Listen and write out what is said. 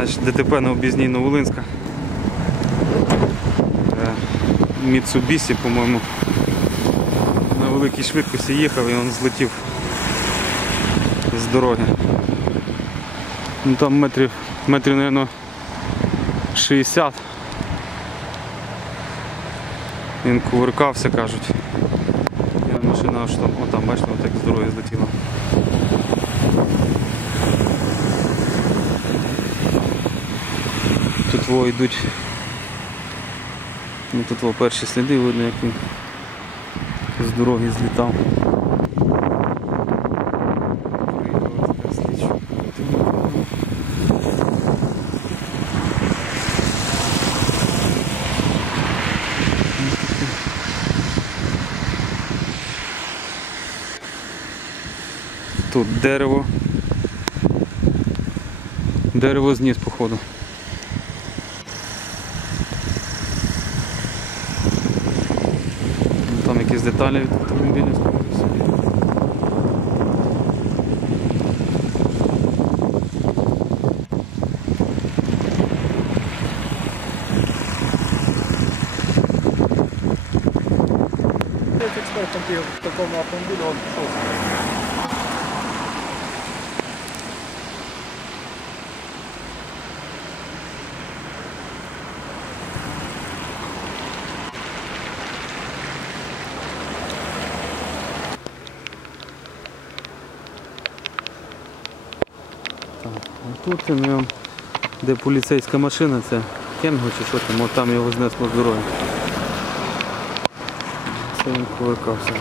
Значить, ДТП на об'їзній Новолинська. Е, Mitsubishi, по-моєму, на великій швидкості їхав і він злетів з дороги. Ну там метрів, метрів, мабуть, 60. Він кувиркався, кажуть. І машина аж там, о, бачите, отак з дороги злетіла. Тут во йдуть. Ну, тут во перші сліди видно, як він з дороги злітав. Тут дерево. Дерево зніс, походу. tam jakieś detale w tym automobilu. Ekspert, to był to komu automobilu, on Так, а тут ну, де поліцейська машина, це Кенго чи що там, от там його знесло з дороги. Це він кувиркався.